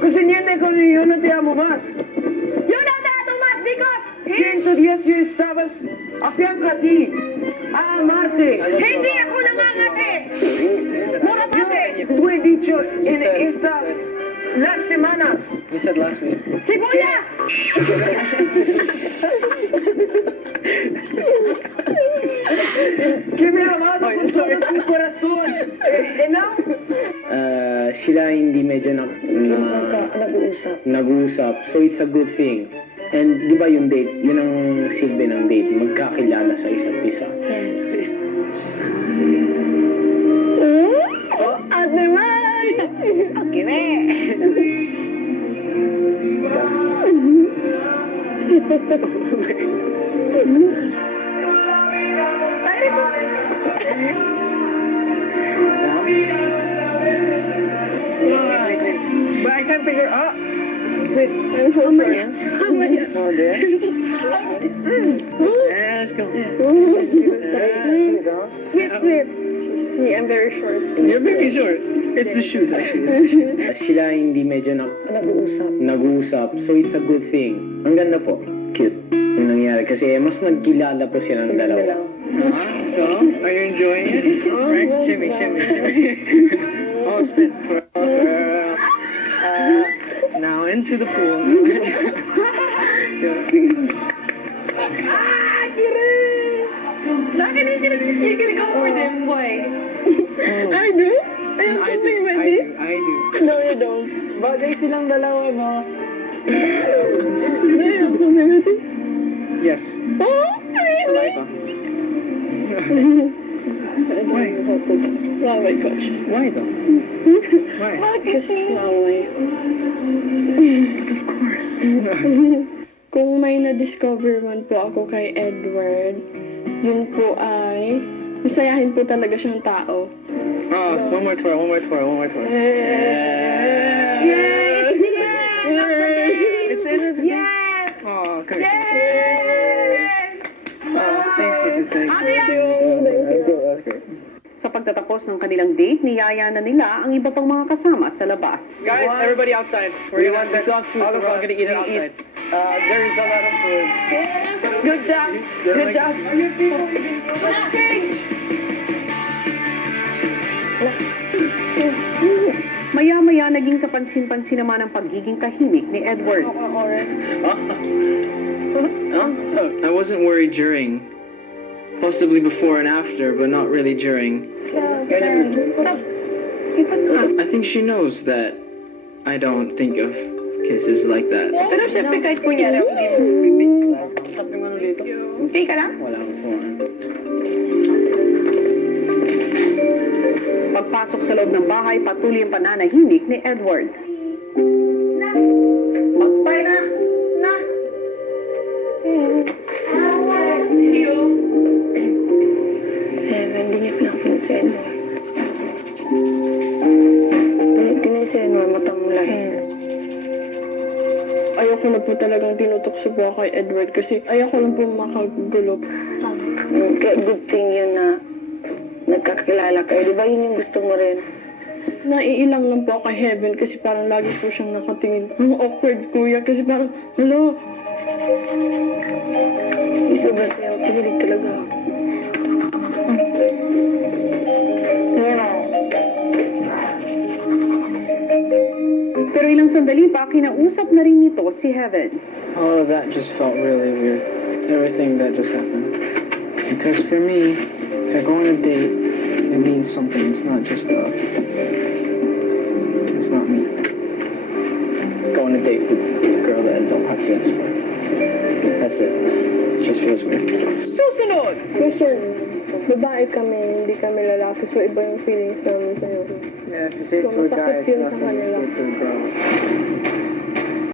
Cosa niente con io non ti amo más. You know that, Tomas, because he's... 110 io estabas a fianco a ti. A amarte. Hindi ako nangangati! Mura pati! Tú he dicho You en said- esta... you said- Las semanas. You said last week. Sibuya! Que me amado con todo tu corazón. And now? Sila hindi medyo nag-uusap. So it's a good thing. And di ba yung date, yun ang silbi ng date, magkakilala sa isa't isa. Ate Mai! Kine! But I can't figure out. Wait, I'm so sorry. Oh, there? Yeah, let's go. Sweet, sweet. See, I'm very short. You're very short. It's the shoes, actually. Sila hindi medyo nag-uusap. So it's a good thing. Ang ganda po. Cute. Yung nangyari. Kasi mas nagkilala po sila ng dalawa. So, are you enjoying it? Right? Shimmy, shimmy, shimmy. Oh, spin. Now into the pool. Not gonna, you're gonna go for them, boy. I do? I have something in my teeth? I do. No, you don't. Bagay silang dalawa, no? Do you have something in my teeth? Yes. Oh, really? Saliva. Why? Oh my gosh. Why though? Why? Because it's Norway. But of course. Kung may na-discover man po ako kay Edward, yun po ay masayahin po talaga siyang tao. Oh, one more tour. Yes! Yes! It's in it. Yes! Oh, come Yes! Oh, thanks, Kisses. Thanks. Thank you. That's good. That's great. Sa pagtatapos ng kanilang date, niyaya na nila ang iba pang mga kasama sa labas. Guys, everybody outside. We We're want gonna that- dog food, all so of we're all us, gonna eat it we outside. There's a lot of food. Good job. Good job. Maya-maya naging kapansin-pansin naman ang pagiging tahimik ni Edward. I wasn't worried during. Possibly before and after, but not really during. I think she knows that I don't think of kisses like that. Pero syempre kahit kunyari ako hindi mo bibig. Sabi mo dito. Okay ka lang? Wala ko po. Pagpasok sa loob ng bahay, patuloy ang pananahimik ni Edward. Magpay na. Na. Hindi niya pinapansin. Tinisin mo, matamula. Ayoko na po talagang tinutok sa buha kay Edward kasi ayoko lang po makagulo. Good thing yun na nagkakilala kayo. Di ba yun yung gusto mo rin? Naiilang lang po kay Heaven kasi parang lagi po siyang nakatingin. Ang awkward, kuya, kasi parang, hello, Sobrang sa'yo. Kinilig talaga. Pero ilang sandali pa, kinausap na rin nito si Heaven. All of that just felt really weird. Everything that just happened. Because for me, if I go on a date, it means something. It's not just it's not me. Go on a date with a girl that I don't have feelings for. That's it. It just feels weird. Susunod! Christian, babae kami, hindi kami lalaki, so iba yung feelings namin sa'yo. Yeah, if you say it So, to a guy, masakit it's yun sa nothing. You say it to a girl.